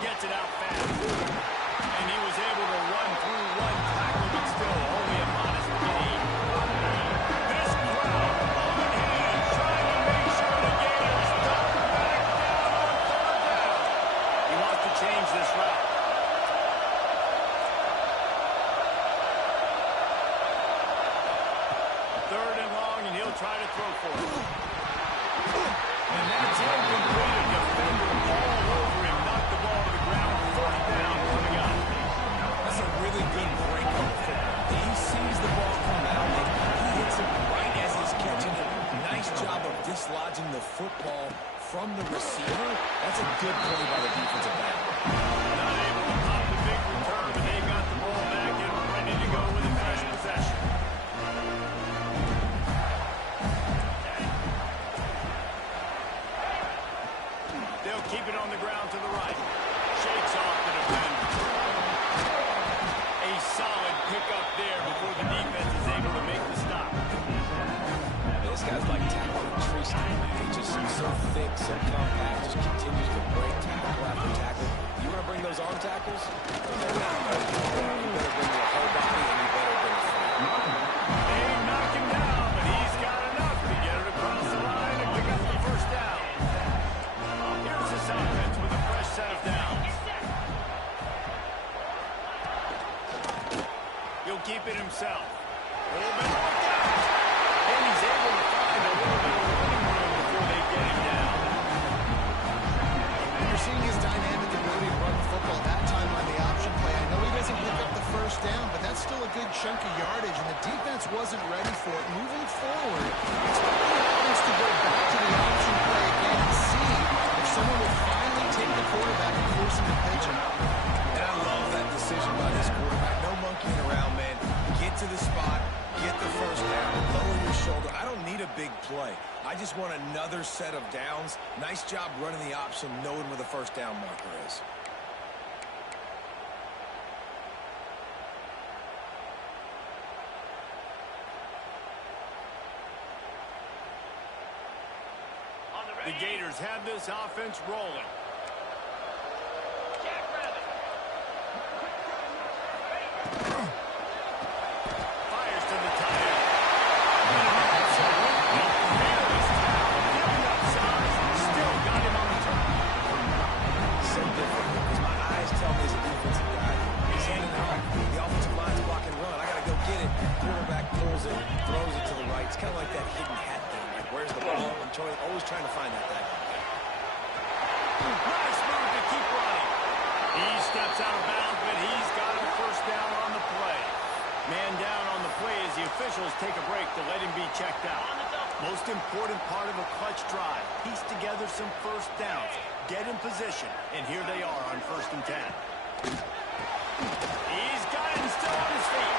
Gets it out fast. And he was able to run through one tackle, but still only a modest gain. This crowd on hand trying to make sure the Gators don't back down on 3rd down. He wants to change this route. 3rd and long, and he'll try to throw for it. And that's incomplete. A defender all over him. Knocked the ball to the ground. 4th down coming up. That's a really good break on the football. He sees the ball come out, and he hits it right as he's catching it. Nice job of dislodging the football from the receiver. That's a good play by the defensive back. Not able to pop the big return, but they got the ball back and ready to go with a fresh possession. They'll keep it on the ground to the right. Shakes off the defender. A solid pickup there before the defense is able to make the stop. This guy's like tackling a tree stand, man. He's just so thick, so compact, just continues to break tackle after tackle. You want to bring those arm tackles? They're not good. You better bring your whole body, and you better bring it free. They knock him down, but he's got enough to get it across the line and pick up the 1st down. Here's this offense with a fresh set of downs. He'll keep it himself. A little bit more down. And he's able to find a little bit of running room before they get him down. You're seeing his dynamic ability to run the football that time on the option play. I know he doesn't pick up the good chunk of yardage, and the defense wasn't ready for it. Moving forward, expect the offense to go back to the option play again and see if someone will finally take the quarterback and force him to pitch him. And I love that decision by this quarterback. No monkeying around, man. Get to the spot, get the first down, lower your shoulder. I don't need a big play. I just want another set of downs. Nice job running the option, knowing where the first down marker is. The Gators have this offense rolling. Fires to the tight end. Still got him on the turn. So different because my eyes tell me as a defensive guy, he's handing it off. The offensive line's blocking run. I got to go get it. Quarterback pulls it, throws it to the right. It's kind of like that hidden hat thing. Like, where's the ball? I'm always trying to find that guy. Nice move to keep running. He steps out of bounds, but he's got a first down on the play. Man down on the play as the officials take a break to let him be checked out. Most important part of a clutch drive. Piece together some first downs. Get in position. And here they are on 1st and 10. He's got it and still on his feet.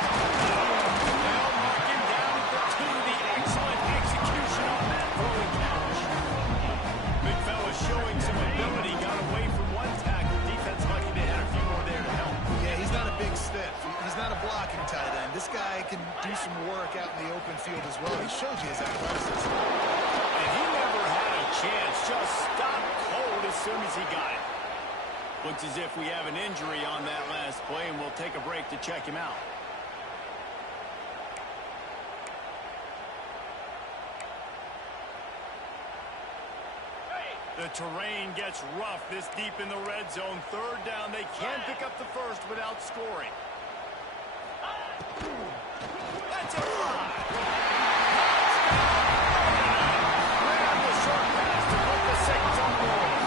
They'll mark him down to the excellent execution on that throwing catch. Big fella showing some ability. Got away from one tackle. Defense lucky they had a few more there to help. Yeah, he's not a big stiff. He's not a blocking tight end. This guy can do some work out in the open field as well. He shows you his athleticism. And he never had a chance. Just stopped cold as soon as he got it. Looks as if we have an injury on that last play, and we'll take a break to check him out. The terrain gets rough this deep in the red zone. 3rd down. They can't pick up the first without scoring. That's a fly. Grab the short pass to put the Saints on the board.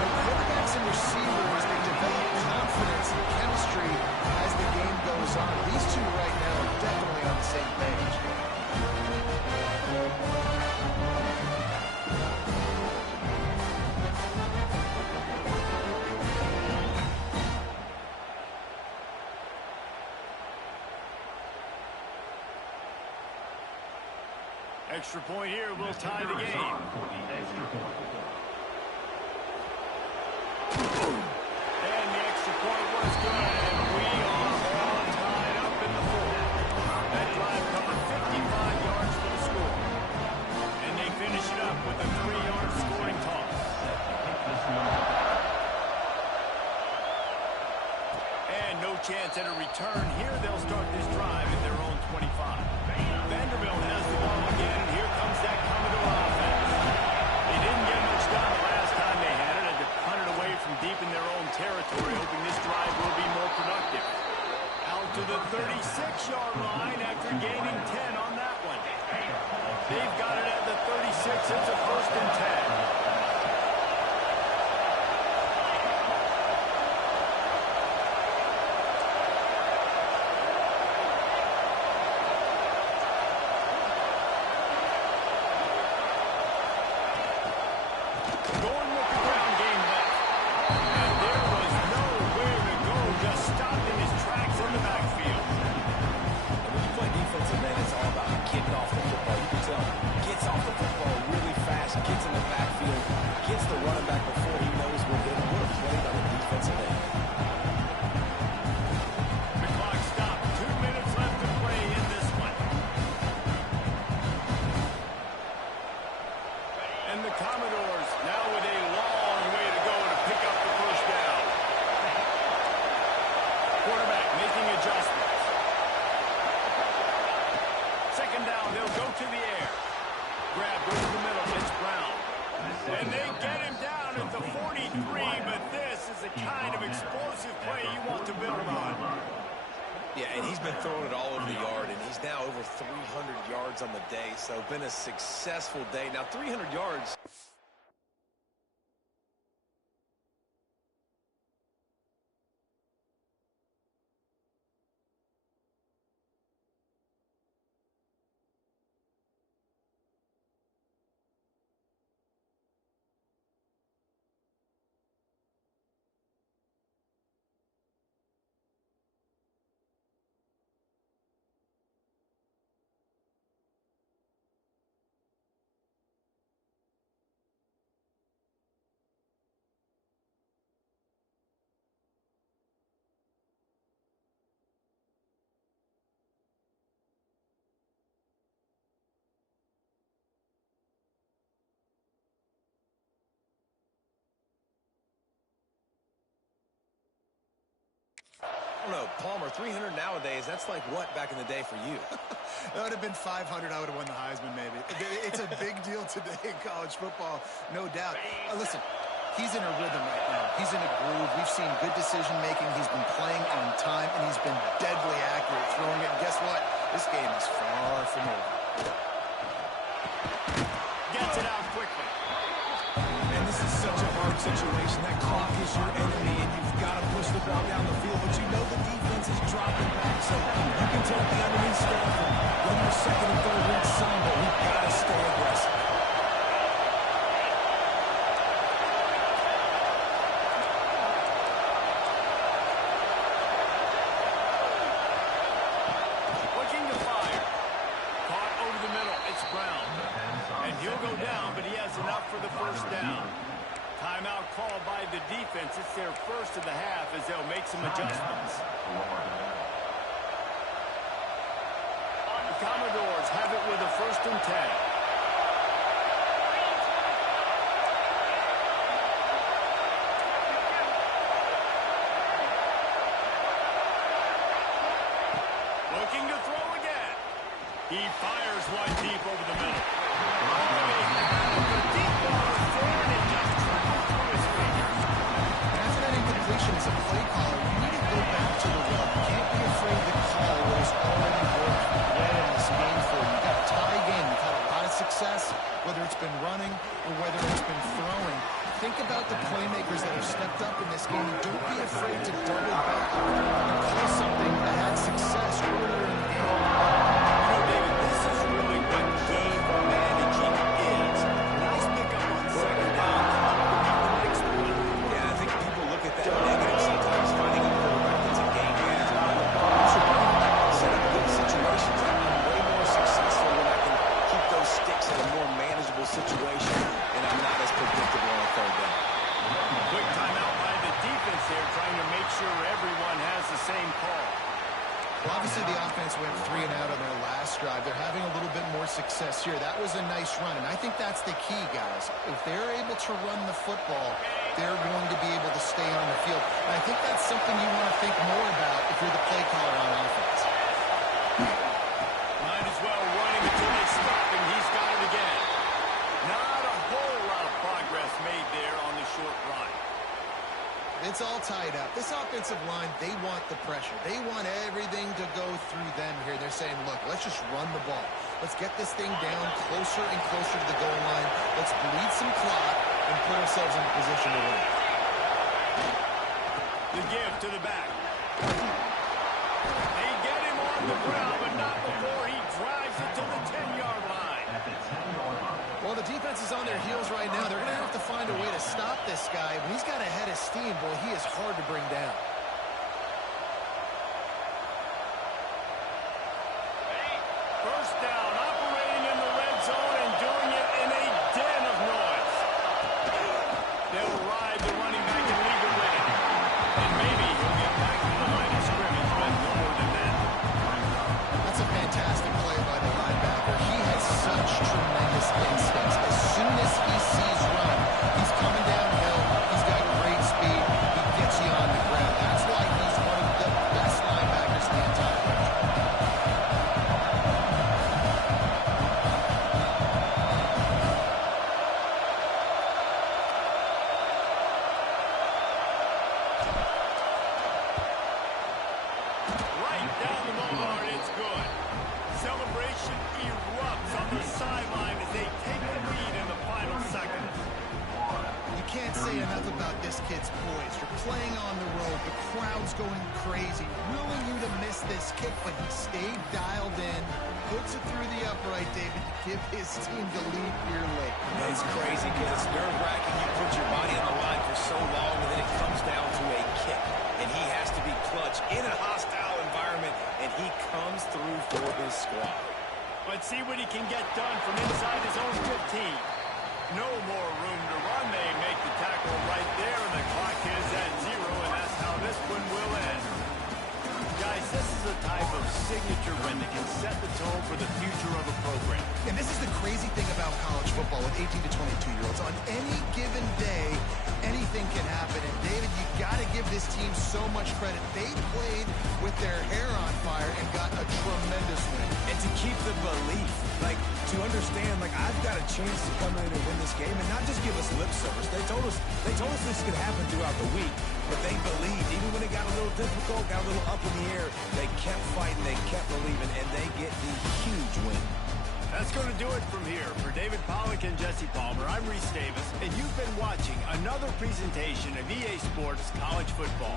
The quarterbacks and receivers, they develop confidence and chemistry as the game goes on. These two right now are definitely on the same page. Extra point here will tie the game. And the extra point was good, and we are all tied up in the 4th. That drive covered 55 yards for the score. And they finish it up with a 3-yard scoring toss. And no chance at a return here. They'll start this drive at their own 25. Vanderbilt has the ball again, and here comes that Commodore offense. They didn't get much done the last time they had it. Had to punt it away from deep in their own territory, hoping this drive will be more productive. Out to the 36-yard line after gaining 10 on that one. They've got it at the 36. It's a 1st and 10. Commodores now with a long way to go to pick up the first down. Quarterback making adjustments. 2nd down, they'll go to the air. Grab goes to the middle, it's Brown. And they get him down at the 43, but this is the kind of explosive play you want to build on. Yeah, and he's been throwing it all over the yard, and he's now over 300 yards on the day, so been a successful day. Now, 300 yards don't know, Palmer, 300 nowadays, that's like what back in the day for you? That would have been 500. I would have won the Heisman, maybe. It's a big deal today in college football, no doubt. Listen, he's in a rhythm right now. He's in a groove. We've seen good decision-making. He's been playing on time, and he's been deadly accurate throwing it. And guess what? This game is far from over. Gets it out quickly. And this is such a hard situation. That clock is your enemy, and you've got to push the ball down the field. But you know the defense is dropping back, so you can take the underneath stuff and run your second and third read some, but we've got to stay aggressive. Looking to fire. Caught over the middle. It's Brown. And he'll go down, but he has enough for the first down. Timeout called by the defense. It's their first of the half as they'll make some adjustments. The Commodores have it with a 1st and 10. Looking to throw again. He fires one deep over the middle. The deep ball is there, and it just traveled through his fingers. After that incompletion as a play caller, you need to go back to the well. You can't be afraid to call what has already worked well in this game for you. You've got a tie game. You've had a lot of success, whether it's been running or whether it's been throwing. Think about the playmakers that have stepped up in this game. Don't be afraid to double back and call something that had success earlier in the game. You know, David, this is really what game managing is. Nice pickup on second down. The next one. Yeah, I think people look at that negative sometimes, finding a quarterback that's a game manager. Set up good situations. I'm way more successful when I can keep those sticks in a more manageable situation, and I'm not as predictable on third down. Quick timeout by the defense here, trying to make sure everyone has the same call. Well, obviously, the offense went 3 and out on their last drive. They're having a little bit more success here. That was a nice run, and I think that's the key, guys. If they're able to run the football, they're going to be able to stay on the field. And I think that's something you want to think more about if you're the play caller on offense. Might as well run him until they stop him. He's got it again. Not a whole lot of progress made there on the short run. It's all tied up. This offensive line, they want the pressure. They want everything to go through them here. They're saying, look, let's just run the ball. Let's get this thing down closer and closer to the goal line. Let's bleed some clock and put ourselves in a position to win. The give to the back. They get him on the ground, but not before he drives it to the 10-yard line. Well, the defense is on their heels right now. They're going to have to find a way to stop this guy. When he's got a head of steam, boy, he is hard to bring down. First down, operating in the red zone and doing it in a den of noise. They'll ride the running back and leave it with him. And maybe he'll get back to the line of scrimmage, but no more than that. That's a fantastic play by the linebacker. He has such tremendous instincts. As soon as he sees run, he's coming downhill. He's got great speed. He gets you on the ground. That's why he's one of the best linebackers in the entire country. Right down the boulevard, it's good. Celebration erupts on the sideline as they take the lead in the final seconds. You can't say enough about this kid's poise. You're playing on the road. The crowd's going crazy, willing you to miss this kick, but he stayed dialed in, puts it through the upright, David, to give his team the lead here late. It's crazy because it's nerve-wracking. You put your body on the line for so long, and then it comes down to a kick. And he has to be clutch in a hostile environment, and he comes through for his squad. Let's see what he can get done from inside his own 15. No more room to run. They make the tackle right there, and the clock is at 0, and that's how this one will end. Guys, this is a type of signature win that can set the tone for the future of a program. And this is the crazy thing about college football with 18 to 22-year-olds. On any given day, any anything can happen. And, David, you got to give this team so much credit. They played with their hair on fire and got a tremendous win. And to keep the belief, like, to understand, like, I've got a chance to come in and win this game and not just give us lip service. They told us this could happen throughout the week, but they believed. Even when it got a little difficult, got a little up in the air, they kept fighting, they kept believing, and they get the huge win. That's going to do it from here. For David Pollack and Jesse Palmer, I'm Reese Davis, and you've been watching another presentation of EA Sports College Football.